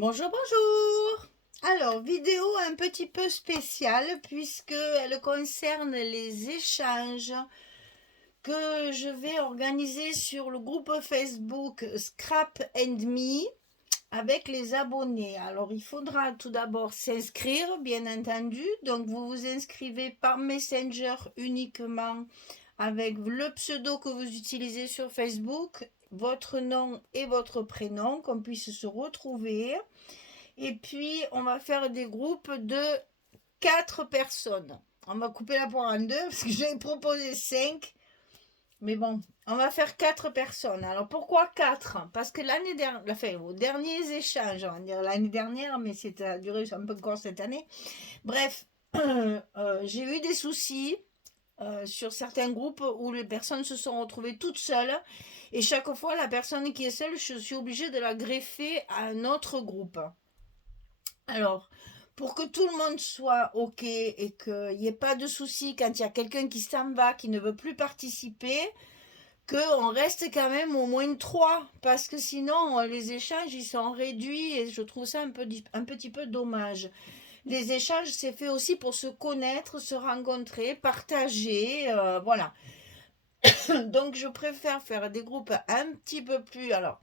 Bonjour, bonjour. Alors, vidéo un petit peu spéciale puisqu'elle concerne les échanges que je vais organiser sur le groupe Facebook Scrap and Me avec les abonnés. Alors, il faudra tout d'abord s'inscrire, bien entendu. Donc, vous vous inscrivez par Messenger uniquement avec le pseudo que vous utilisez sur Facebook, votre nom et votre prénom, qu'on puisse se retrouver. Et puis, on va faire des groupes de 4 personnes. On va couper la poire en deux parce que j'avais proposé 5. Mais bon, on va faire 4 personnes. Alors pourquoi 4? Parce que l'année dernière, enfin, aux derniers échanges, on va dire l'année dernière, mais ça a duré un peu encore cette année. Bref, j'ai eu des soucis sur certains groupes où les personnes se sont retrouvées toutes seules. Et chaque fois, la personne qui est seule, je suis obligée de la greffer à un autre groupe. Alors, pour que tout le monde soit OK et qu'il n'y ait pas de soucis quand il y a quelqu'un qui s'en va, qui ne veut plus participer, qu'on reste quand même au moins trois, parce que sinon, les échanges, ils sont réduits et je trouve ça un petit peu dommage. Les échanges, c'est fait aussi pour se connaître, se rencontrer, partager, voilà. Donc, je préfère faire des groupes un petit peu plus... Alors,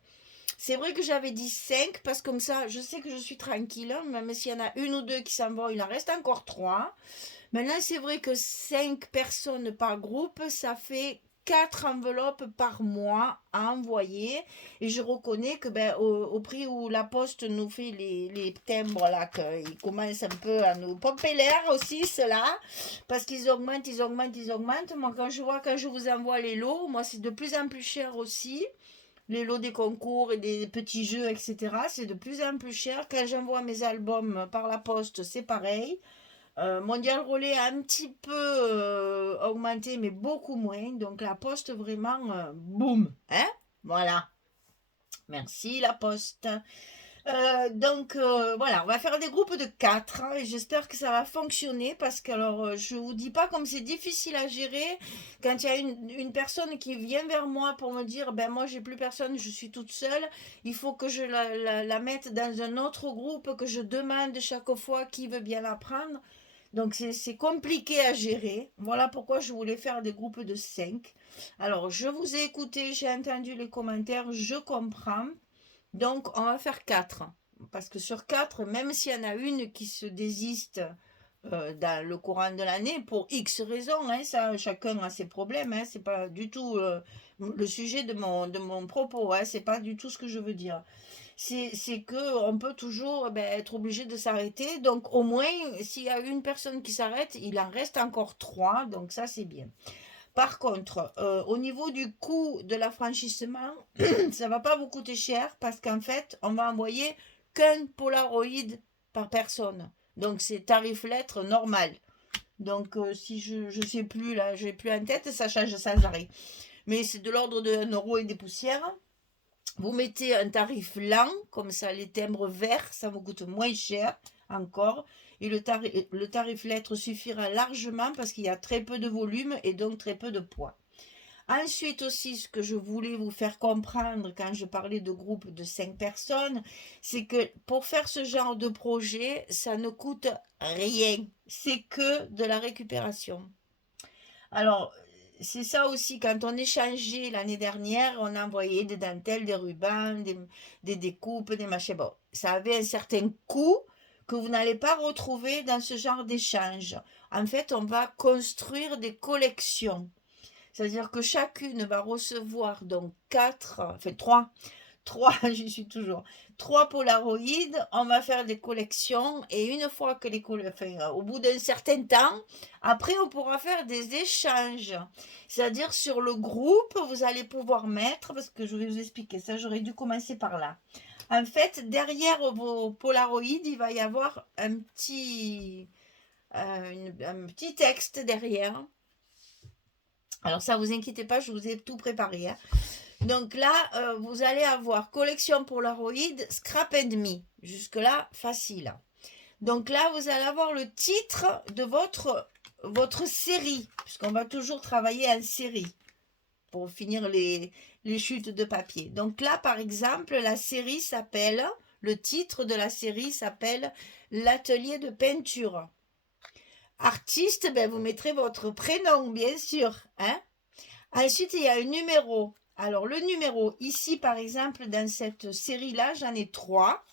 c'est vrai que j'avais dit 5 parce que comme ça, je sais que je suis tranquille. Même s'il y en a une ou deux qui s'en vont, il en reste encore 3. Maintenant, c'est vrai que 5 personnes par groupe, ça fait 4 enveloppes par mois à envoyer. Et je reconnais que au prix où la poste nous fait les timbres, là, qu'ils commencent un peu à nous pomper l'air aussi, cela. Parce qu'ils augmentent, ils augmentent, ils augmentent. Moi, quand je vous envoie les lots, moi, c'est de plus en plus cher aussi les lots des concours et des petits jeux, etc. C'est de plus en plus cher. Quand j'envoie mes albums par la poste, c'est pareil. Mondial Relais a un petit peu augmenté, mais beaucoup moins. Donc la poste, vraiment, boum. Hein? Voilà. Merci la poste. Donc voilà, on va faire des groupes de 4 hein, et j'espère que ça va fonctionner parce que alors je vous dis pas comme c'est difficile à gérer quand il y a une personne qui vient vers moi pour me dire ben moi j'ai plus personne, je suis toute seule, il faut que je la mette dans un autre groupe, que je demande chaque fois qui veut bien la prendre. Donc c'est compliqué à gérer. Voilà pourquoi je voulais faire des groupes de 5. Alors je vous ai écouté, j'ai entendu les commentaires, je comprends. Donc, on va faire 4. Parce que sur 4, même s'il y en a une qui se désiste dans le courant de l'année, pour X raisons, hein, ça, chacun a ses problèmes, hein, c'est pas du tout le sujet de mon propos, hein, c'est pas du tout ce que je veux dire. C'est que on peut toujours être obligé de s'arrêter. Donc, au moins, s'il y a une personne qui s'arrête, il en reste encore 3. Donc, ça, c'est bien. Par contre, au niveau du coût de l'affranchissement, ça va pas vous coûter cher parce qu'en fait, on va envoyer qu'un Polaroid par personne. Donc c'est tarif lettre normal. Donc si je sais plus là, j'ai plus en tête, ça change sans arrêt. Mais c'est de l'ordre de 1 € et des poussières. Vous mettez un tarif lent, comme ça les timbres verts, ça vous coûte moins cher encore. Et le tarif lettre suffira largement parce qu'il y a très peu de volume et donc très peu de poids. Ensuite aussi, ce que je voulais vous faire comprendre quand je parlais de groupe de 5 personnes, c'est que pour faire ce genre de projet, ça ne coûte rien. C'est que de la récupération. Alors, c'est ça aussi, quand on échangeait l'année dernière, on envoyait des dentelles, des rubans, des découpes, des machins. Bon, ça avait un certain coût que vous n'allez pas retrouver dans ce genre d'échange. En fait, on va construire des collections. C'est-à-dire que chacune va recevoir donc 4, enfin 3, j'y suis toujours, 3 polaroïdes, on va faire des collections et une fois que au bout d'un certain temps, après on pourra faire des échanges. C'est-à-dire sur le groupe, vous allez pouvoir mettre, parce que je vais vous expliquer ça, j'aurais dû commencer par là. En fait, derrière vos polaroïdes, il va y avoir un petit texte derrière. Alors ça, vous inquiétez pas, je vous ai tout préparé, hein. Donc là, vous allez avoir collection Polaroid, Scrap and Me. Jusque-là, facile. Donc là, vous allez avoir le titre de votre série, puisqu'on va toujours travailler en série pour finir les chutes de papier. Donc là, par exemple, la série s'appelle Le titre de la série s'appelle l'atelier de peinture. Artiste, ben vous mettrez votre prénom, bien sûr. Hein. Ensuite, il y a un numéro. Alors, le numéro, ici, par exemple, dans cette série-là, j'en ai 3.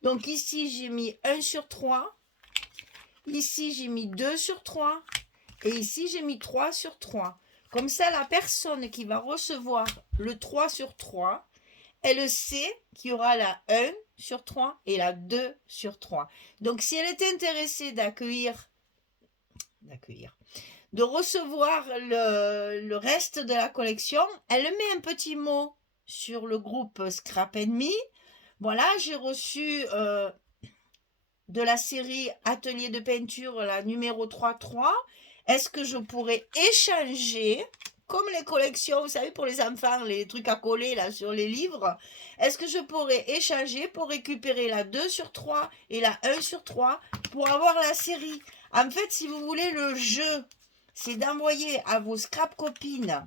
Donc, ici, j'ai mis 1 sur 3. Ici, j'ai mis 2 sur 3. Et ici, j'ai mis 3 sur 3. Comme ça, la personne qui va recevoir le 3 sur 3, elle sait qu'il y aura la 1 sur 3 et la 2 sur 3. Donc, si elle est intéressée de recevoir le reste de la collection, elle met un petit mot sur le groupe Scrap Me. Voilà, j'ai reçu de la série Atelier de peinture, la numéro 3.3. Est-ce que je pourrais échanger, comme les collections, vous savez, pour les enfants, les trucs à coller là sur les livres, est-ce que je pourrais échanger pour récupérer la 2 sur 3 et la 1 sur 3 pour avoir la série? En fait, si vous voulez, le jeu, c'est d'envoyer à vos scrap copines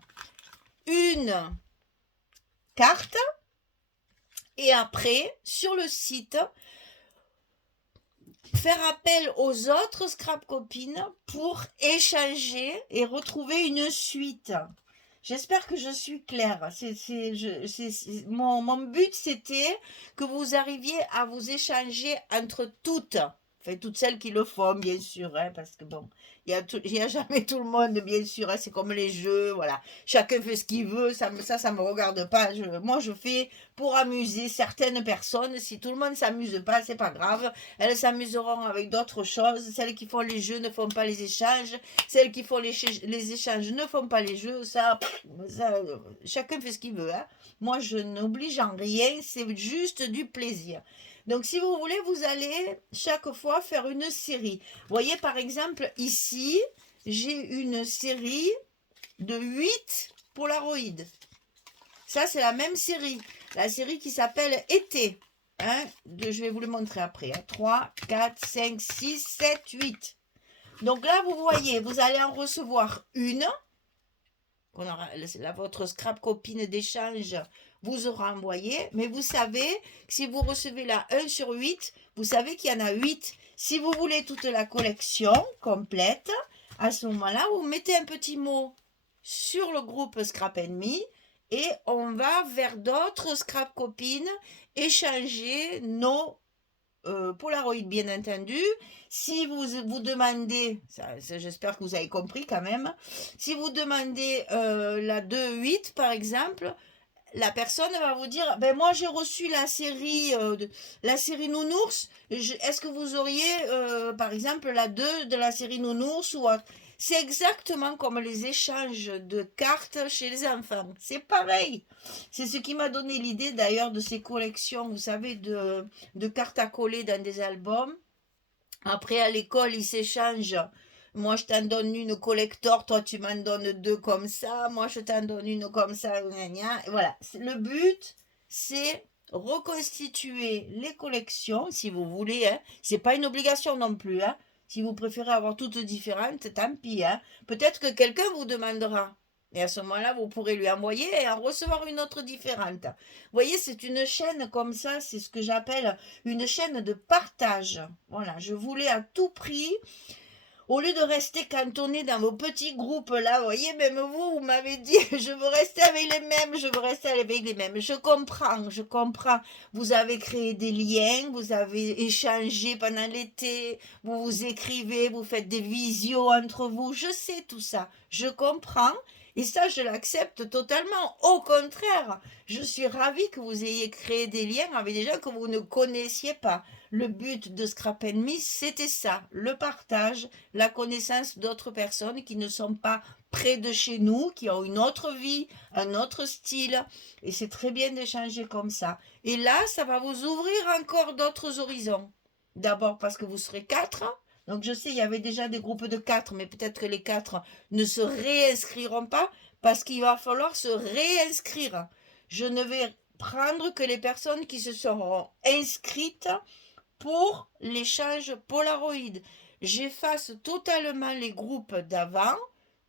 une carte et après, sur le site, faire appel aux autres scrap copines pour échanger et retrouver une suite. J'espère que je suis claire. Mon but, c'était que vous arriviez à vous échanger entre toutes. Enfin, toutes celles qui le font, bien sûr, hein, parce que bon, il y a jamais tout le monde, bien sûr, hein, c'est comme les jeux, voilà. Chacun fait ce qu'il veut, ça me regarde pas. Moi, je fais pour amuser certaines personnes. Si tout le monde s'amuse pas, c'est pas grave. Elles s'amuseront avec d'autres choses. Celles qui font les jeux ne font pas les échanges. Celles qui font les échanges ne font pas les jeux. Ça, chacun fait ce qu'il veut. Hein. Moi, je n'oblige en rien. C'est juste du plaisir. Donc, si vous voulez, vous allez chaque fois faire une série. Vous voyez, par exemple, ici, j'ai une série de 8 Polaroid. Ça, c'est la même série. La série qui s'appelle Été. Hein, je vais vous le montrer après. Hein. 3, 4, 5, 6, 7, 8. Donc là, vous voyez, vous allez en recevoir une. Votre scrap copine d'échange vous aura envoyé. Mais vous savez que si vous recevez la 1 sur 8, vous savez qu'il y en a 8. Si vous voulez toute la collection complète, à ce moment-là, vous mettez un petit mot sur le groupe Scrap Me et on va vers d'autres scrap copines échanger nos Polaroid, bien entendu. Si vous demandez, j'espère que vous avez compris quand même, si vous demandez la 2.8 par exemple, la personne va vous dire, ben moi j'ai reçu la série Nounours, est-ce que vous auriez par exemple la 2 de la série Nounours ou autre? C'est exactement comme les échanges de cartes chez les enfants. C'est pareil. C'est ce qui m'a donné l'idée d'ailleurs de ces collections, vous savez, de cartes à coller dans des albums. Après, à l'école, ils s'échangent. Moi, je t'en donne une collector, toi, tu m'en donnes 2 comme ça. Moi, je t'en donne une comme ça. Gna gna. Voilà. Le but, c'est reconstituer les collections, si vous voulez. Hein. C'est pas une obligation non plus. Hein. Si vous préférez avoir toutes différentes, tant pis. Hein. Peut-être que quelqu'un vous demandera. Et à ce moment-là, vous pourrez lui envoyer et en recevoir une autre différente. Vous voyez, c'est une chaîne comme ça, c'est ce que j'appelle une chaîne de partage. Voilà, je voulais à tout prix, au lieu de rester cantonné dans vos petits groupes là, vous voyez, même vous m'avez dit, je veux rester avec les mêmes, je veux rester avec les mêmes. Je comprends. Vous avez créé des liens, vous avez échangé pendant l'été, vous vous écrivez, vous faites des visios entre vous, je sais tout ça, je comprends. Et ça, je l'accepte totalement. Au contraire, je suis ravie que vous ayez créé des liens avec des gens que vous ne connaissiez pas. Le but de Scrap Me, c'était ça, le partage, la connaissance d'autres personnes qui ne sont pas près de chez nous, qui ont une autre vie, un autre style. Et c'est très bien d'échanger comme ça. Et là, ça va vous ouvrir encore d'autres horizons. D'abord parce que vous serez 4. Donc je sais, il y avait déjà des groupes de 4, mais peut-être que les 4 ne se réinscriront pas parce qu'il va falloir se réinscrire. Je ne vais prendre que les personnes qui se seront inscrites pour l'échange Polaroid. J'efface totalement les groupes d'avant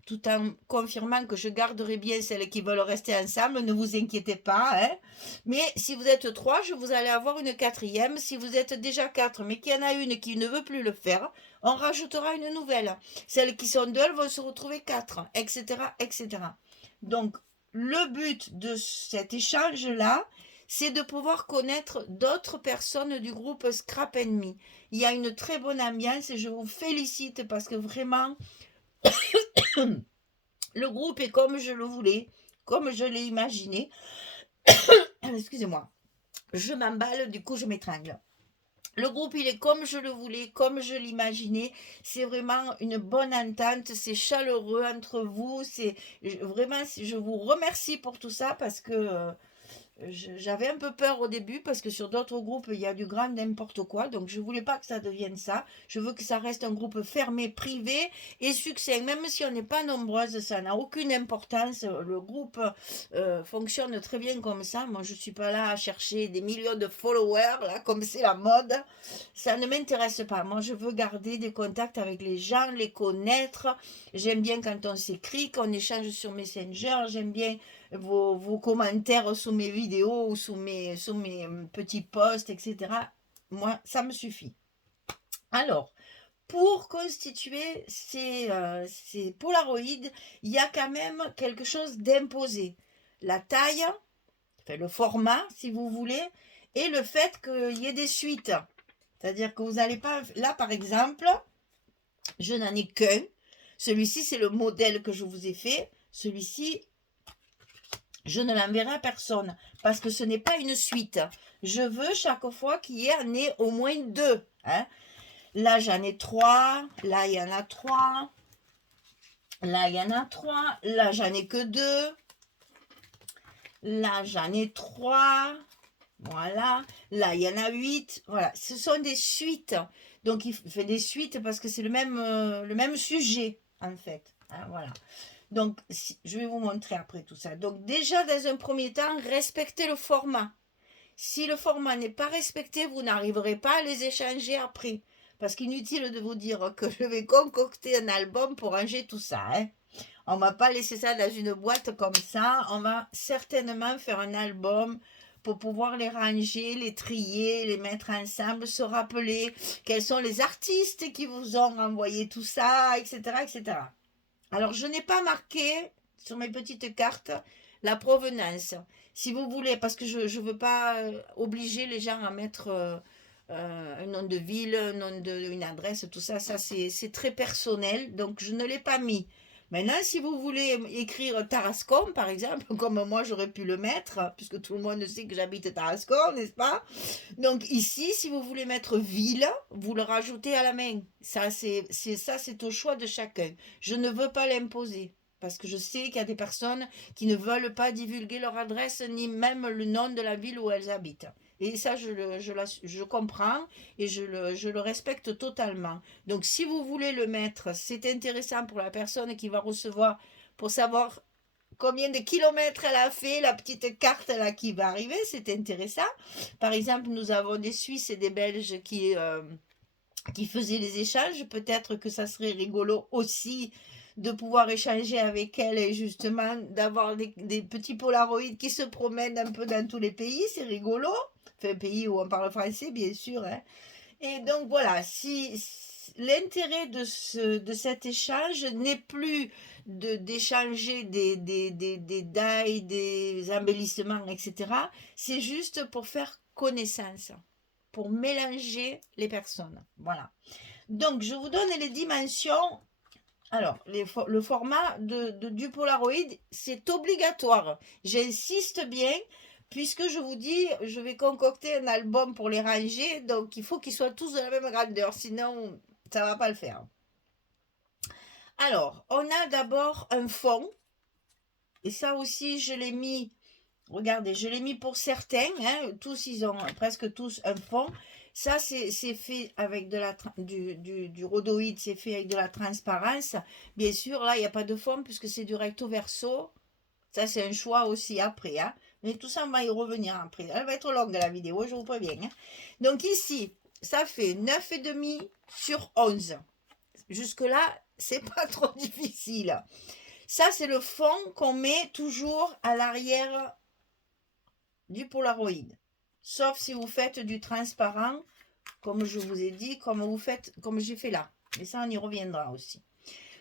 tout en confirmant que je garderai bien celles qui veulent rester ensemble, ne vous inquiétez pas. Hein. Mais si vous êtes 3, je vous allez avoir une quatrième. Si vous êtes déjà 4, mais qu'il y en a une qui ne veut plus le faire, on rajoutera une nouvelle. Celles qui sont 2, elles vont se retrouver 4, etc., etc. Donc, le but de cet échange-là, c'est de pouvoir connaître d'autres personnes du groupe Scrap Me. Il y a une très bonne ambiance et je vous félicite parce que vraiment, le groupe est comme je le voulais, comme je l'ai imaginé. Excusez-moi, je m'emballe, du coup je m'étrangle. Le groupe, il est comme je le voulais, comme je l'imaginais. C'est vraiment une bonne entente, c'est chaleureux entre vous. C'est vraiment, je vous remercie pour tout ça parce que j'avais un peu peur au début parce que sur d'autres groupes, il y a du grand n'importe quoi. Donc, je ne voulais pas que ça devienne ça. Je veux que ça reste un groupe fermé, privé et succinct. Même si on n'est pas nombreuses, ça n'a aucune importance. Le groupe fonctionne très bien comme ça. Moi, je ne suis pas là à chercher des millions de followers, là, comme c'est la mode. Ça ne m'intéresse pas. Moi, je veux garder des contacts avec les gens, les connaître. J'aime bien quand on s'écrit, qu'on échange sur Messenger. J'aime bien vos commentaires sous mes vidéos ou sous mes petits posts, etc. Moi, ça me suffit. Alors, pour constituer ces Polaroids, il y a quand même quelque chose d'imposé. La taille, enfin, le format, si vous voulez, et le fait qu'il y ait des suites. C'est-à-dire que vous n'allez pas... Là, par exemple, je n'en ai qu'un. Celui-ci, c'est le modèle que je vous ai fait. Celui-ci, je ne l'enverrai à personne parce que ce n'est pas une suite. Je veux chaque fois qu'il y en ait au moins 2. Hein. Là, j'en ai 3. Là, il y en a 3. Là, il y en a 3. Là, j'en ai que 2. Là, j'en ai 3. Voilà. Là, il y en a 8. Voilà. Ce sont des suites. Donc, il fait des suites parce que c'est le même sujet, en fait. Hein, voilà. Donc, je vais vous montrer après tout ça. Donc, déjà, dans un premier temps, respectez le format. Si le format n'est pas respecté, vous n'arriverez pas à les échanger après. Parce qu'inutile de vous dire que je vais concocter un album pour ranger tout ça. Hein. On ne va pas laisser ça dans une boîte comme ça. On va certainement faire un album pour pouvoir les ranger, les trier, les mettre ensemble, se rappeler quels sont les artistes qui vous ont envoyé tout ça, etc., etc. Alors, je n'ai pas marqué sur mes petites cartes la provenance. Si vous voulez, parce que je ne veux pas obliger les gens à mettre un nom de ville, un nom une adresse, tout ça, c'est très personnel, donc je ne l'ai pas mis. Maintenant, si vous voulez écrire Tarascon, par exemple, comme moi j'aurais pu le mettre, puisque tout le monde sait que j'habite Tarascon, n'est-ce pas? Donc ici, si vous voulez mettre ville, vous le rajoutez à la main. Ça, c'est au choix de chacun. Je ne veux pas l'imposer. Parce que je sais qu'il y a des personnes qui ne veulent pas divulguer leur adresse ni même le nom de la ville où elles habitent. Et ça, je comprends et je le respecte totalement. Donc, si vous voulez le mettre, c'est intéressant pour la personne qui va recevoir pour savoir combien de kilomètres elle a fait, la petite carte là qui va arriver, c'est intéressant. Par exemple, nous avons des Suisses et des Belges qui faisaient les échanges. Peut-être que ça serait rigolo aussi de pouvoir échanger avec elles et justement d'avoir des petits Polaroids qui se promènent un peu dans tous les pays, c'est rigolo. Enfin, pays où on parle français, bien sûr. Hein. Et donc voilà, si l'intérêt de cet échange n'est plus d'échanger des dailles, des embellissements, etc. C'est juste pour faire connaissance, pour mélanger les personnes. Voilà. Donc, je vous donne les dimensions. Alors, le format du Polaroid, c'est obligatoire. J'insiste bien, puisque je vous dis, je vais concocter un album pour les ranger, donc il faut qu'ils soient tous de la même grandeur, sinon ça ne va pas le faire. Alors, on a d'abord un fond, et ça aussi, je l'ai mis, regardez, je l'ai mis pour certains, hein, tous, ils ont presque tous un fond. Ça, c'est fait avec du rhodoïde, c'est fait avec de la transparence. Bien sûr, là, il n'y a pas de fond puisque c'est du recto verso. Ça, c'est un choix aussi après. Hein. Mais tout ça, on va y revenir après. Elle va être longue la vidéo, je vous préviens. Hein. Donc ici, ça fait 9,5 sur 11. jusque-là, c'est pas trop difficile. Ça, c'est le fond qu'on met toujours à l'arrière du Polaroid. Sauf si vous faites du transparent, comme je vous ai dit, comme j'ai fait là. Mais ça, on y reviendra aussi.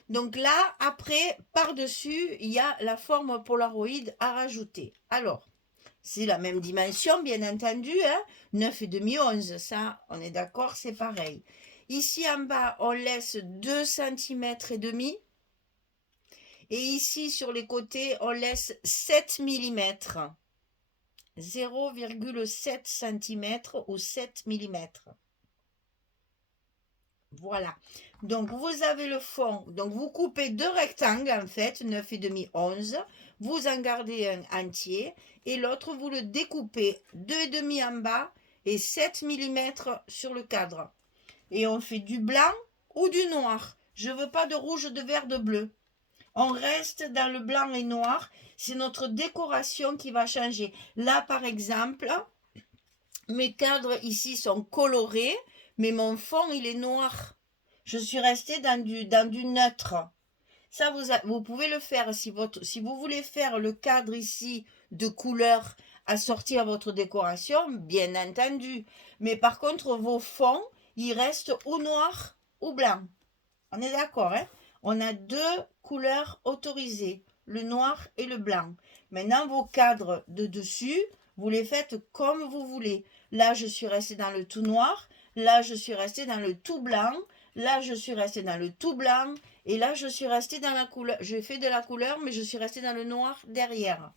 Donc là, après, par-dessus, il y a la forme Polaroid à rajouter. Alors, c'est la même dimension, bien entendu, hein, 9,5, 11. Ça, on est d'accord, c'est pareil. Ici, en bas, on laisse 2 cm et demi. Et ici, sur les côtés, on laisse 7 mm. 0,7 cm ou 7 mm. Voilà. Donc, vous avez le fond. Donc, vous coupez 2 rectangles, en fait, 9,5, 11. Vous en gardez un entier. Et l'autre, vous le découpez 2,5 en bas et 7 mm sur le cadre. Et on fait du blanc ou du noir. Je ne veux pas de rouge, de vert, de bleu. On reste dans le blanc et noir. C'est notre décoration qui va changer. Là, par exemple, mes cadres ici sont colorés, mais mon fond, il est noir. Je suis restée dans du neutre. Ça, vous pouvez le faire si vous voulez faire le cadre ici de couleur assorti à votre décoration, bien entendu. Mais par contre, vos fonds, ils restent ou noir ou blanc. On est d'accord, hein? On a 2 couleurs autorisées, le noir et le blanc. Maintenant, vos cadres de dessus, vous les faites comme vous voulez. Là, je suis restée dans le tout noir. Là, je suis restée dans le tout blanc. Là, je suis restée dans le tout blanc. Et là, je suis restée dans la couleur. Je fais de la couleur, mais je suis restée dans le noir derrière.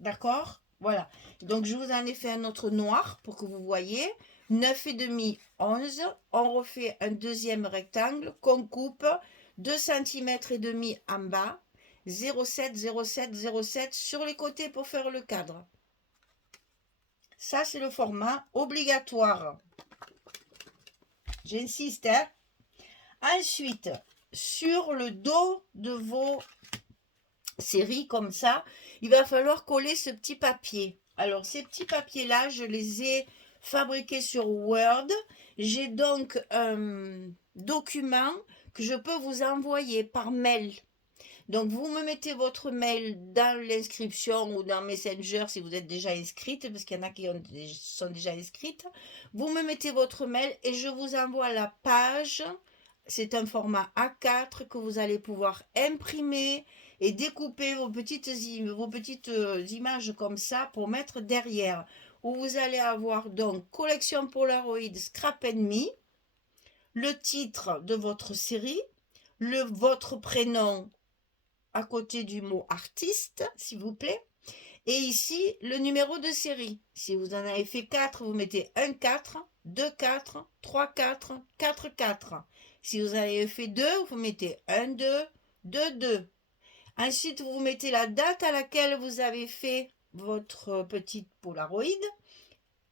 D'accord? Voilà. Donc, je vous en ai fait un autre noir pour que vous voyez. 9,5, 11. On refait un deuxième rectangle qu'on coupe 2 cm et demi en bas. 0,7, 0,7, 0,7 sur les côtés pour faire le cadre. Ça, c'est le format obligatoire. J'insiste, hein. Ensuite, sur le dos de vos séries comme ça, il va falloir coller ce petit papier. Alors, ces petits papiers-là, je les ai fabriqués sur Word. J'ai donc un document que je peux vous envoyer par mail. Donc, vous me mettez votre mail dans l'inscription ou dans Messenger si vous êtes déjà inscrite, parce qu'il y en a qui sont déjà inscrites. Vous me mettez votre mail et je vous envoie la page. C'est un format A4 que vous allez pouvoir imprimer et découper vos petites images comme ça pour mettre derrière. Où vous allez avoir donc collection Polaroid Scrap Me, le titre de votre série, votre prénom à côté du mot artiste, s'il vous plaît. Et ici, le numéro de série. Si vous en avez fait 4, vous mettez 1, 4, 2, 4, 3, 4, 4, 4. Si vous en avez fait 2, vous mettez 1, 2, 2, 2. Ensuite, vous mettez la date à laquelle vous avez fait votre petite Polaroid.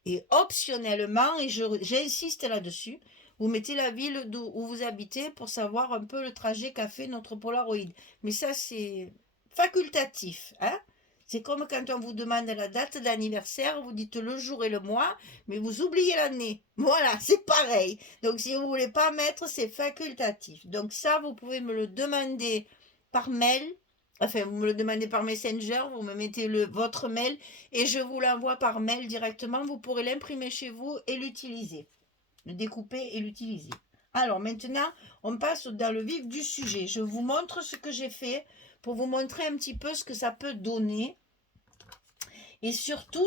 Et optionnellement, et j'insiste là-dessus, vous mettez la ville où vous habitez pour savoir un peu le trajet qu'a fait notre Polaroid. Mais ça, c'est facultatif. Hein? C'est comme quand on vous demande la date d'anniversaire, vous dites le jour et le mois, mais vous oubliez l'année. Voilà, c'est pareil. Donc, si vous ne voulez pas mettre, c'est facultatif. Donc, ça, vous pouvez me le demander par mail. Enfin, vous me le demandez par Messenger, vous me mettez votre mail et je vous l'envoie par mail directement. Vous pourrez l'imprimer chez vous et l'utiliser. Le découper et l'utiliser. Alors maintenant, on passe dans le vif du sujet. Je vous montre ce que j'ai fait pour vous montrer un petit peu ce que ça peut donner. Et surtout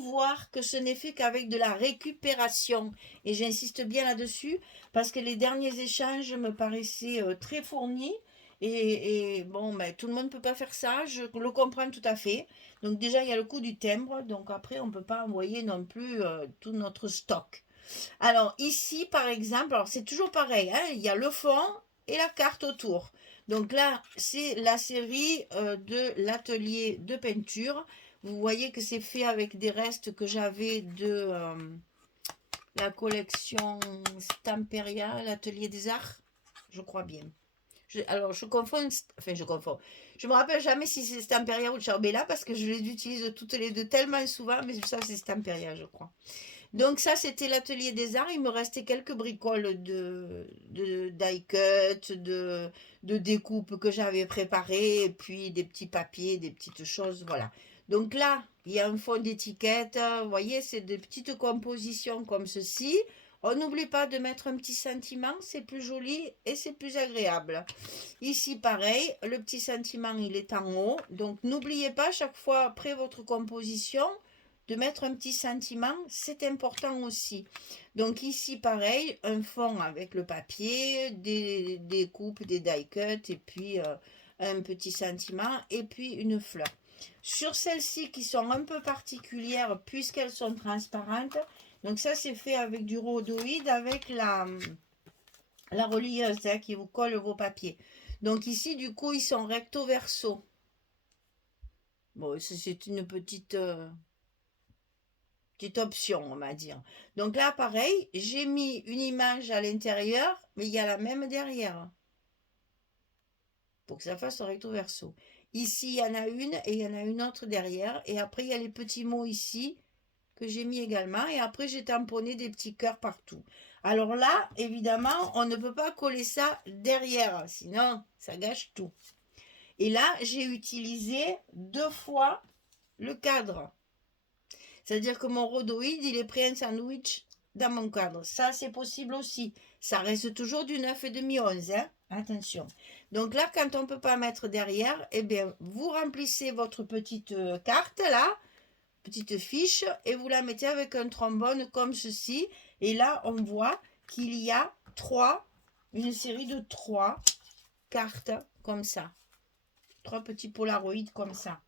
voir que ce n'est fait qu'avec de la récupération. Et j'insiste bien là-dessus parce que les derniers échanges me paraissaient très fournis. Et bon, ben, tout le monde ne peut pas faire ça, je le comprends tout à fait. Donc déjà, il y a le coût du timbre, donc après, on ne peut pas envoyer non plus tout notre stock. Alors ici, par exemple, alors c'est toujours pareil, hein, il y a le fond et la carte autour. Donc là, c'est la série de l'atelier de peinture. Vous voyez que c'est fait avec des restes que j'avais de la collection Stamperia, l'atelier des arts, je crois bien. Je confonds, enfin je confonds. Je me rappelle jamais si c'est Stamperia ou Charbella parce que je les utilise toutes les deux tellement souvent, mais ça c'est Stamperia je crois. Donc ça, c'était l'atelier des arts. Il me restait quelques bricoles de die-cut, de découpe que j'avais préparées, et puis des petits papiers, des petites choses, voilà. Donc là, il y a un fond d'étiquette. Vous voyez, c'est des petites compositions comme ceci. On n'oublie pas de mettre un petit sentiment, c'est plus joli et c'est plus agréable. Ici, pareil, le petit sentiment, il est en haut. Donc, n'oubliez pas, chaque fois après votre composition, de mettre un petit sentiment, c'est important aussi. Donc ici, pareil, un fond avec le papier, des coupes, des die cuts, et puis un petit sentiment, et puis une fleur. Sur celles-ci qui sont un peu particulières, puisqu'elles sont transparentes, donc ça c'est fait avec du rhodoïde, avec la relieuse qui vous colle vos papiers. Donc ici, du coup, ils sont recto verso. Bon, c'est une petite option, on va dire. Donc là, pareil, j'ai mis une image à l'intérieur, mais il y a la même derrière. Pour que ça fasse recto verso. Ici, il y en a une et il y en a une autre derrière. Et après, il y a les petits mots ici que j'ai mis également. Et après, j'ai tamponné des petits cœurs partout. Alors là, évidemment, on ne peut pas coller ça derrière, sinon ça gâche tout. Et là, j'ai utilisé 2 fois le cadre. C'est-à-dire que mon rhodoïde, il est pris un sandwich dans mon cadre. Ça, c'est possible aussi. Ça reste toujours du 9,5 11, hein. Attention. Donc là, quand on ne peut pas mettre derrière, eh bien, vous remplissez votre petite carte là, petite fiche, et vous la mettez avec un trombone comme ceci. Et là, on voit qu'il y a une série de 3 cartes comme ça. 3 petits polaroïdes comme ça.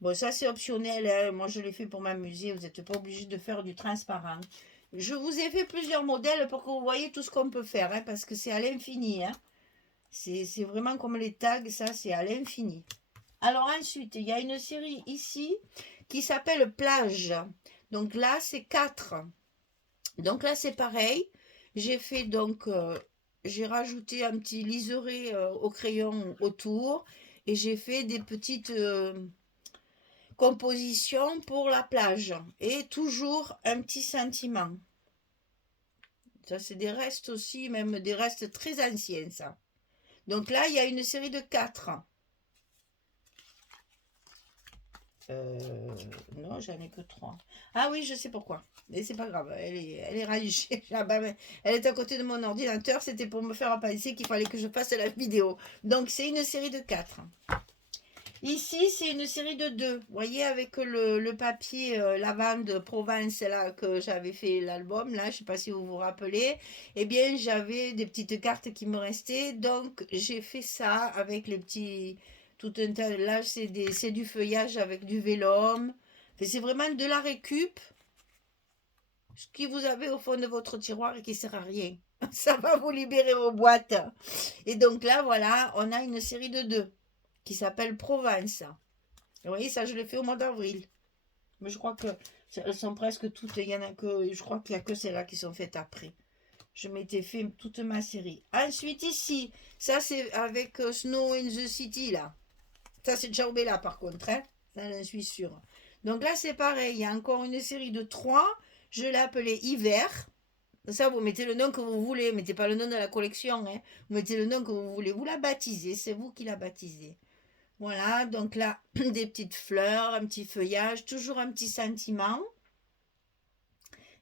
Bon, ça c'est optionnel, hein. Moi je l'ai fait pour m'amuser, vous n'êtes pas obligé de faire du transparent. Je vous ai fait plusieurs modèles pour que vous voyez tout ce qu'on peut faire, hein, parce que c'est à l'infini. Hein. C'est vraiment comme les tags, ça c'est à l'infini. Alors ensuite, il y a une série ici qui s'appelle Plage. Donc là c'est 4. Donc là c'est pareil. J'ai fait donc, j'ai rajouté un petit liseré au crayon autour. Et j'ai fait des petites compositions pour la plage. Et toujours un petit sentiment. Ça c'est des restes aussi, même des restes très anciens ça. Donc là il y a une série de 4. Non, j'en ai que 3. Ah oui, je sais pourquoi. Mais c'est pas grave, elle est rangée. Elle est à côté de mon ordinateur, c'était pour me faire penser qu'il fallait que je fasse la vidéo. Donc c'est une série de 4. Ici, c'est une série de 2. Vous voyez, avec le papier lavande Provence là, que j'avais fait l'album, là, je ne sais pas si vous vous rappelez. Eh bien, j'avais des petites cartes qui me restaient. Donc, j'ai fait ça avec les petits... Tout un tas... Là, c'est du feuillage avec du vélum. C'est vraiment de la récup. Ce que vous avez au fond de votre tiroir et qui ne sert à rien. Ça va vous libérer vos boîtes. Et donc là, voilà, on a une série de 2 qui s'appelle Provence. Vous voyez, ça, je l'ai fait au mois d'avril. Mais je crois que elles sont presque toutes. Il y en a que, je crois qu'il n'y a que celles-là qui sont faites après. Je m'étais fait toute ma série. Ensuite, ici, ça, c'est avec Snow in the City, là. Ça, c'est Ciaobella, par contre. Hein, ça, j'en suis sûre. Donc là, c'est pareil. Il y a encore une série de 3. Je l'ai appelée Hiver. Ça, vous mettez le nom que vous voulez. Mettez pas le nom de la collection. Hein. Vous mettez le nom que vous voulez. Vous la baptisez. C'est vous qui la baptisez. Voilà, donc là, des petites fleurs, un petit feuillage, toujours un petit sentiment,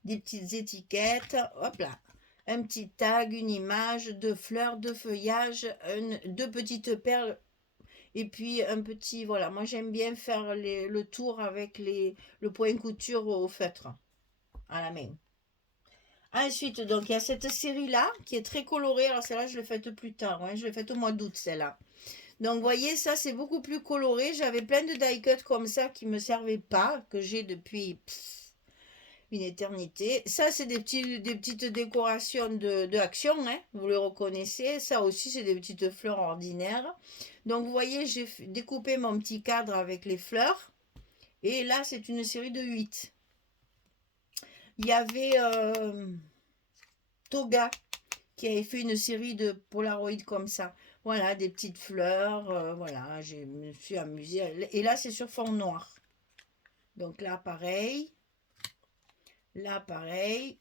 des petites étiquettes, hop là, un petit tag, une image, 2 fleurs, 2 feuillages, 2 petites perles, et puis un petit, voilà, moi j'aime bien faire le tour avec le point couture au feutre, à la main. Ensuite, donc il y a cette série-là, qui est très colorée, alors celle-là je l'ai faite plus tard, hein, je l'ai faite au mois d'août, celle-là. Donc, vous voyez, ça, c'est beaucoup plus coloré. J'avais plein de die cuts comme ça qui ne me servaient pas, que j'ai depuis une éternité. Ça, c'est des petites décorations de action, hein, vous les reconnaissez. Ça aussi, c'est des petites fleurs ordinaires. Donc, vous voyez, j'ai découpé mon petit cadre avec les fleurs. Et là, c'est une série de 8. Il y avait Toga qui avait fait une série de Polaroid comme ça. Voilà, des petites fleurs, voilà, je me suis amusée. Et là, c'est sur fond noir. Donc là, pareil. Là, pareil,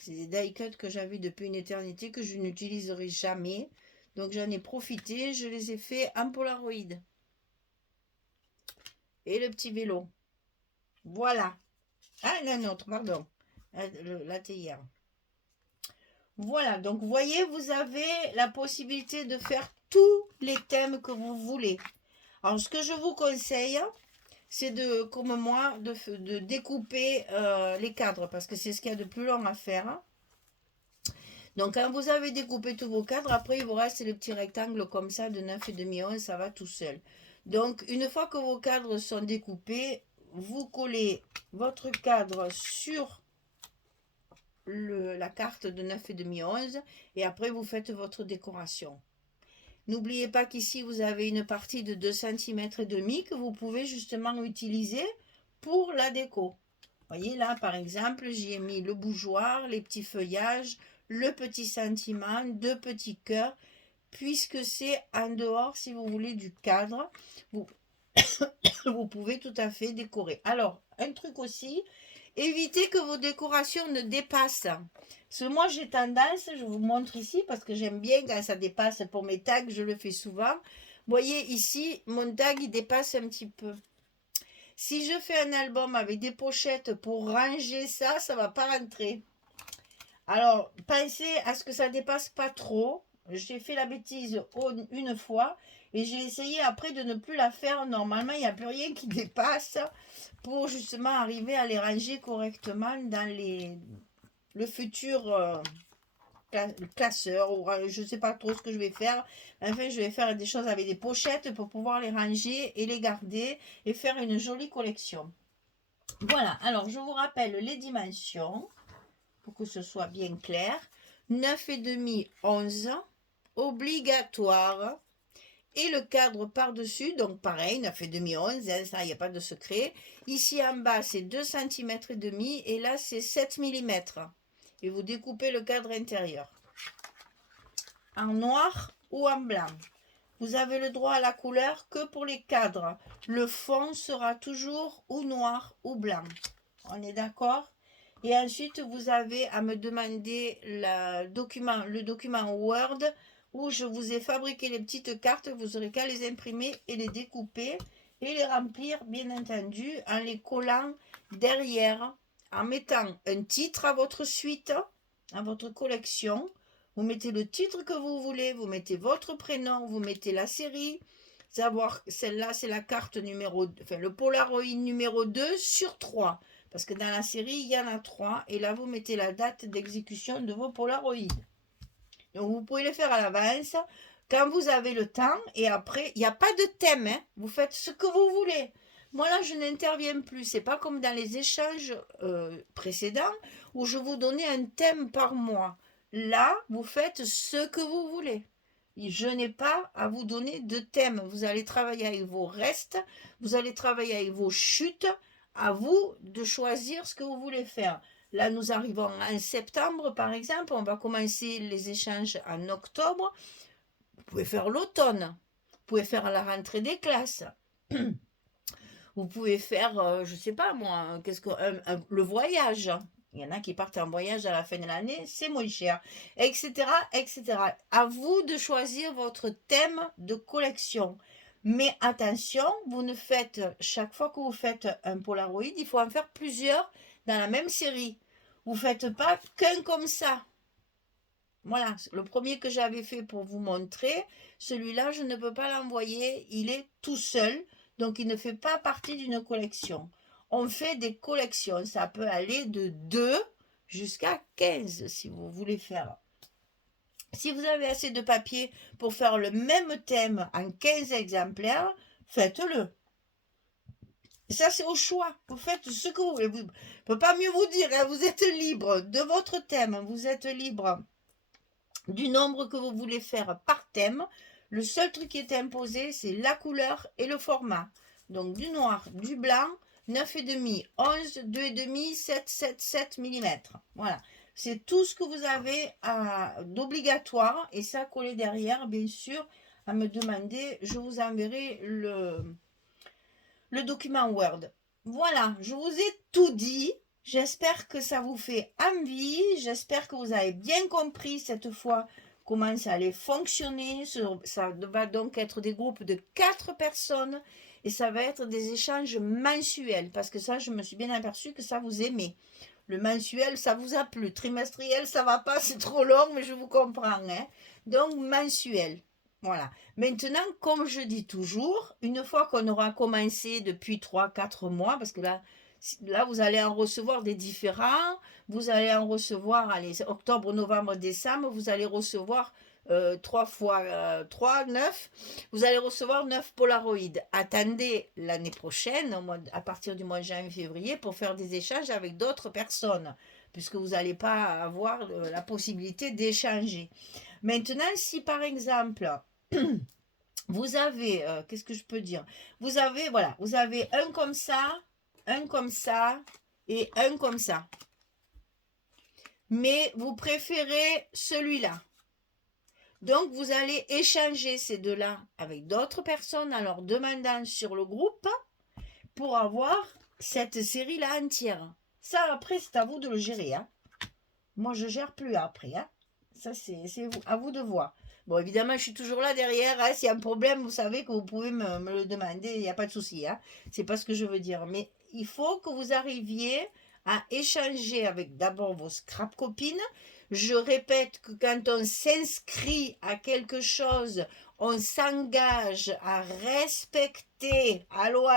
c'est des die cuts que j'avais depuis une éternité que je n'utiliserai jamais. Donc, j'en ai profité, je les ai fait en Polaroid. Et le petit vélo. Voilà. Ah, non, autre, pardon. La théière. Voilà, donc vous voyez, vous avez la possibilité de faire tous les thèmes que vous voulez. Alors, ce que je vous conseille, c'est de, comme moi, de découper les cadres, parce que c'est ce qu'il y a de plus long à faire. Donc, quand vous avez découpé tous vos cadres, après, il vous reste les petits rectangles comme ça, de 9,5 11, ça va tout seul. Donc, une fois que vos cadres sont découpés, vous collez votre cadre sur la carte de 9,5 11 et après, vous faites votre décoration. N'oubliez pas qu'ici, vous avez une partie de 2,5 cm que vous pouvez justement utiliser pour la déco. Voyez là, par exemple, j'y ai mis le bougeoir, les petits feuillages, le petit sentiment, 2 petits cœurs, puisque c'est en dehors, si vous voulez, du cadre, vous, vous pouvez tout à fait décorer. Alors, un truc aussi, évitez que vos décorations ne dépassent. Parce que moi, j'ai tendance, je vous montre ici, parce que j'aime bien quand ça dépasse pour mes tags, je le fais souvent. Vous voyez ici, mon tag, il dépasse un petit peu. Si je fais un album avec des pochettes pour ranger ça, ça ne va pas rentrer. Alors, pensez à ce que ça ne dépasse pas trop. J'ai fait la bêtise une fois et j'ai essayé après de ne plus la faire. Normalement, il n'y a plus rien qui dépasse pour justement arriver à les ranger correctement dans le futur classeur. Ou je ne sais pas trop ce que je vais faire. Enfin, je vais faire des choses avec des pochettes pour pouvoir les ranger et les garder et faire une jolie collection. Voilà, alors je vous rappelle les dimensions pour que ce soit bien clair. 9,5, 11, obligatoire. Et le cadre par-dessus, donc pareil, 9,5, 11, hein, ça, il n'y a pas de secret. Ici en bas, c'est 2 cm et demi et là, c'est 7 mm. Et vous découpez le cadre intérieur. En noir ou en blanc. Vous avez le droit à la couleur que pour les cadres. Le fond sera toujours ou noir ou blanc. On est d'accord? Et ensuite, vous avez à me demander le document Word où je vous ai fabriqué les petites cartes. Vous aurez qu'à les imprimer et les découper et les remplir, bien entendu, en les collant derrière, en mettant un titre à votre suite, à votre collection. Vous mettez le titre que vous voulez, vous mettez votre prénom, vous mettez la série. Savoir, celle-là, c'est la carte numéro, enfin le Polaroid numéro 2 sur 3. Parce que dans la série, il y en a 3. Et là, vous mettez la date d'exécution de vos Polaroids. Donc, vous pouvez le faire à l'avance quand vous avez le temps. Et après, il n'y a pas de thème. Hein. Vous faites ce que vous voulez. Moi, là, je n'interviens plus. C'est pas comme dans les échanges précédents où je vous donnais un thème par mois. Là, vous faites ce que vous voulez. Je n'ai pas à vous donner de thème. Vous allez travailler avec vos restes. Vous allez travailler avec vos chutes. À vous de choisir ce que vous voulez faire. Là, nous arrivons en septembre, par exemple. On va commencer les échanges en octobre. Vous pouvez faire l'automne. Vous pouvez faire la rentrée des classes. Vous pouvez faire, je ne sais pas moi, le voyage. Il y en a qui partent en voyage à la fin de l'année, c'est moins cher, etc., etc. À vous de choisir votre thème de collection. Mais attention, vous ne faites, chaque fois que vous faites un Polaroid, il faut en faire plusieurs dans la même série. Vous ne faites pas qu'un comme ça. Voilà, le premier que j'avais fait pour vous montrer, celui-là, je ne peux pas l'envoyer, il est tout seul, donc il ne fait pas partie d'une collection. On fait des collections, ça peut aller de 2 jusqu'à 15 si vous voulez faire. Si vous avez assez de papier pour faire le même thème en 15 exemplaires, faites-le. Ça, c'est au choix. Vous faites ce que vous voulez. Je ne peux pas mieux vous dire, hein, vous êtes libre de votre thème, vous êtes libre du nombre que vous voulez faire par thème. Le seul truc qui est imposé, c'est la couleur et le format. Donc du noir, du blanc, 9,5, 11, 2,5, 7, 7, 7 mm. Voilà. C'est tout ce que vous avez d'obligatoire. Et ça, collé derrière, bien sûr, à me demander, je vous enverrai le document Word. Voilà, je vous ai tout dit. J'espère que ça vous fait envie. J'espère que vous avez bien compris cette fois comment ça allait fonctionner. Ça va donc être des groupes de 4 personnes et ça va être des échanges mensuels parce que ça, je me suis bien aperçue que ça vous aimait. Le mensuel, ça vous a plu. Trimestriel, ça va pas, c'est trop long, mais je vous comprends, hein. Donc, mensuel. Voilà. Maintenant, comme je dis toujours, une fois qu'on aura commencé depuis 3 4 mois, parce que là, vous allez en recevoir des différents, vous allez en recevoir, allez, octobre, novembre, décembre, vous allez recevoir 3 fois 3, 9, vous allez recevoir 9 Polaroids. Attendez l'année prochaine, à partir du mois de janvier, février, pour faire des échanges avec d'autres personnes, puisque vous n'allez pas avoir la possibilité d'échanger. Maintenant, si par exemple, vous avez, qu'est-ce que je peux dire? Vous avez, voilà, vous avez un comme ça et un comme ça. Mais vous préférez celui-là. Donc, vous allez échanger ces deux-là avec d'autres personnes en leur demandant sur le groupe pour avoir cette série-là entière. Ça, après, c'est à vous de le gérer. Hein. Moi, je ne gère plus après. Hein. Ça, c'est à vous de voir. Bon, évidemment, je suis toujours là derrière. Hein. S'il y a un problème, vous savez que vous pouvez me le demander. Il n'y a pas de souci. Hein. C'est pas ce que je veux dire. Mais il faut que vous arriviez à échanger avec d'abord vos scrap copines. Je répète que quand on s'inscrit à quelque chose, on s'engage à respecter, allô,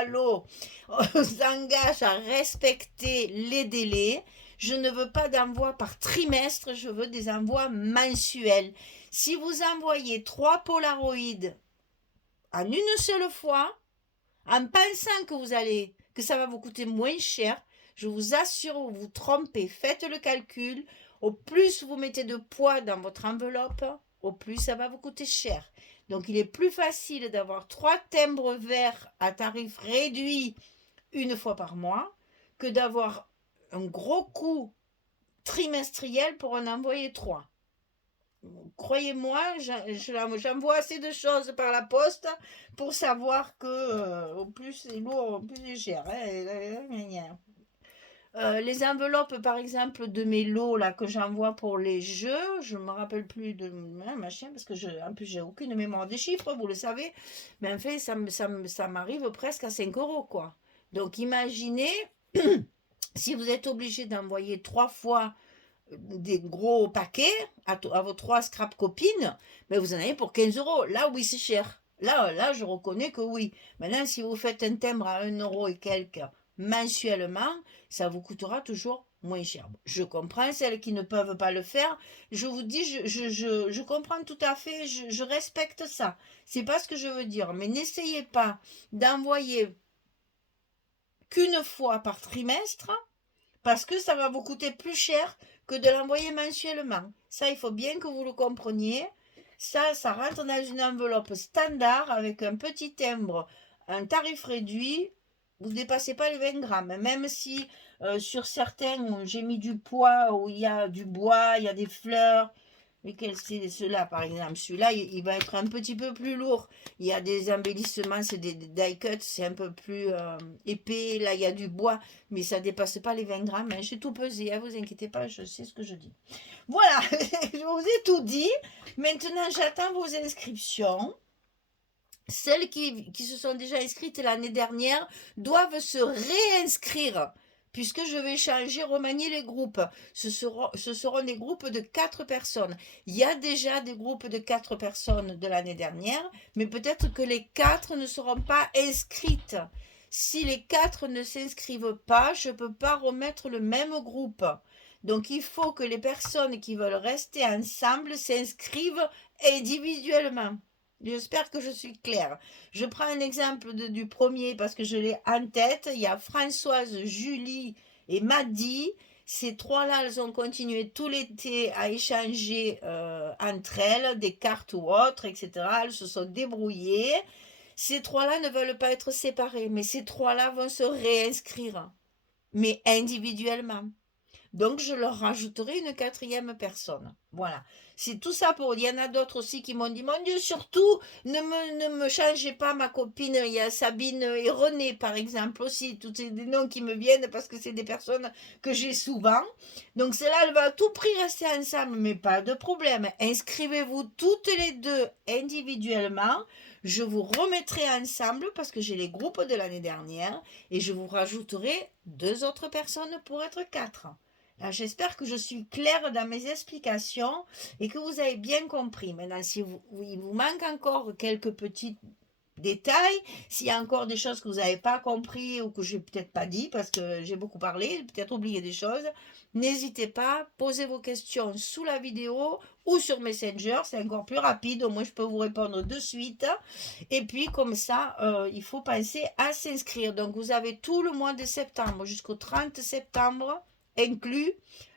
on s'engage à respecter les délais. Je ne veux pas d'envoi par trimestre, je veux des envois mensuels. Si vous envoyez 3 Polaroids en une seule fois, en pensant que ça va vous coûter moins cher, je vous assure, vous vous trompez. Faites le calcul. Au plus vous mettez de poids dans votre enveloppe, au plus ça va vous coûter cher. Donc il est plus facile d'avoir 3 timbres verts à tarif réduit une fois par mois que d'avoir un gros coût trimestriel pour en envoyer 3. Croyez-moi, j'envoie assez de choses par la poste pour savoir que au plus c'est lourd, au plus c'est cher. Les enveloppes, par exemple, de mes lots là, que j'envoie pour les jeux, je ne me rappelle plus de machin, parce que en plus, j'ai aucune mémoire des chiffres, vous le savez. Mais en fait, ça m'arrive presque à 5 euros, quoi. Donc, imaginez, si vous êtes obligé d'envoyer 3 fois des gros paquets à vos 3 scrap copines, mais vous en avez pour 15 euros. Là, oui, c'est cher. Là, je reconnais que oui. Maintenant, si vous faites un timbre à 1 euro et quelques mensuellement, ça vous coûtera toujours moins cher. Je comprends celles qui ne peuvent pas le faire. Je vous dis, je comprends tout à fait, je respecte ça. C'est pas ce que je veux dire. Mais n'essayez pas d'envoyer qu'une fois par trimestre parce que ça va vous coûter plus cher que de l'envoyer mensuellement. Ça, il faut bien que vous le compreniez. Ça rentre dans une enveloppe standard avec un petit timbre, un tarif réduit. Vous ne dépassez pas les 20 grammes. Même si sur certains, j'ai mis du poids, où il y a du bois, il y a des fleurs. Mais quel c'est ceux-là, par exemple? Celui-là, il va être un petit peu plus lourd. Il y a des embellissements, c'est des die cuts, c'est un peu plus épais. Là, il y a du bois, mais ça ne dépasse pas les 20 grammes. Hein. J'ai tout pesé, ne vous inquiétez pas, je sais ce que je dis. Voilà, je vous ai tout dit. Maintenant, j'attends vos inscriptions. Celles qui se sont déjà inscrites l'année dernière doivent se réinscrire puisque je vais changer, remanier les groupes. Ce seront des groupes de 4 personnes. Il y a déjà des groupes de 4 personnes de l'année dernière, mais peut-être que les 4 ne seront pas inscrites. Si les 4 ne s'inscrivent pas, je ne peux pas remettre le même groupe. Donc il faut que les personnes qui veulent rester ensemble s'inscrivent individuellement. J'espère que je suis claire. Je prends un exemple du premier parce que je l'ai en tête. Il y a Françoise, Julie et Maddy. Ces trois-là, elles ont continué tout l'été à échanger entre elles, des cartes ou autres, etc. Elles se sont débrouillées. Ces trois-là ne veulent pas être séparées, mais ces trois-là vont se réinscrire, mais individuellement. Donc, je leur rajouterai une quatrième personne. Voilà. C'est tout ça pour... Il y en a d'autres aussi qui m'ont dit, mon Dieu, surtout, ne me changez pas ma copine. Il y a Sabine et René, par exemple, aussi. Tous ces des noms qui me viennent parce que c'est des personnes que j'ai souvent. Donc, celle-là, elle va à tout prix rester ensemble, mais pas de problème. Inscrivez-vous toutes les deux individuellement. Je vous remettrai ensemble parce que j'ai les groupes de l'année dernière et je vous rajouterai 2 autres personnes pour être 4. J'espère que je suis claire dans mes explications et que vous avez bien compris. Maintenant, si il vous manque encore quelques petits détails, s'il y a encore des choses que vous n'avez pas compris ou que je n'ai peut-être pas dit parce que j'ai beaucoup parlé, peut-être oublié des choses, n'hésitez pas, posez vos questions sous la vidéo ou sur Messenger, c'est encore plus rapide, au moins je peux vous répondre de suite. Et puis comme ça, il faut penser à s'inscrire. Donc vous avez tout le mois de septembre jusqu'au 30 septembre inclus,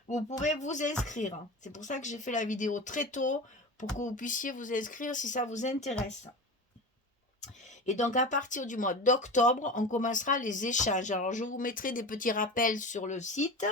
vous pouvez vous inscrire. C'est pour ça que j'ai fait la vidéo très tôt, pour que vous puissiez vous inscrire si ça vous intéresse. Et donc, à partir du mois d'octobre, on commencera les échanges. Alors, je vous mettrai des petits rappels sur le site.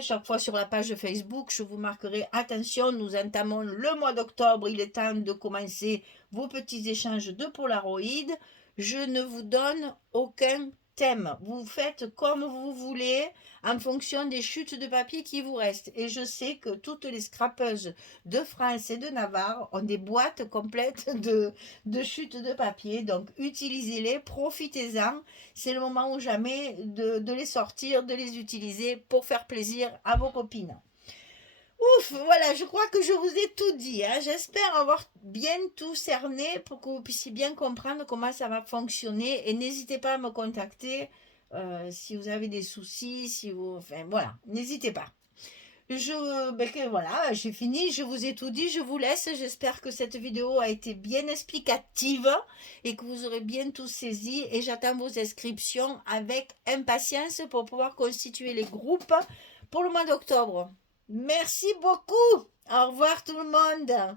Chaque fois sur la page Facebook, je vous marquerai, attention, nous entamons le mois d'octobre, il est temps de commencer vos petits échanges de Polaroid. Je ne vous donne aucun thème. Vous faites comme vous voulez en fonction des chutes de papier qui vous restent. Et je sais que toutes les scrapeuses de France et de Navarre ont des boîtes complètes de chutes de papier. Donc, utilisez-les, profitez-en. C'est le moment ou jamais de les sortir, de les utiliser pour faire plaisir à vos copines. Ouf, voilà, je crois que je vous ai tout dit. Hein. J'espère avoir bien tout cerné pour que vous puissiez bien comprendre comment ça va fonctionner. Et n'hésitez pas à me contacter si vous avez des soucis, si vous... Enfin, voilà, n'hésitez pas. Voilà, j'ai fini, je vous ai tout dit, je vous laisse. J'espère que cette vidéo a été bien explicative et que vous aurez bien tout saisi. Et j'attends vos inscriptions avec impatience pour pouvoir constituer les groupes pour le mois d'octobre. Merci beaucoup. Au revoir tout le monde.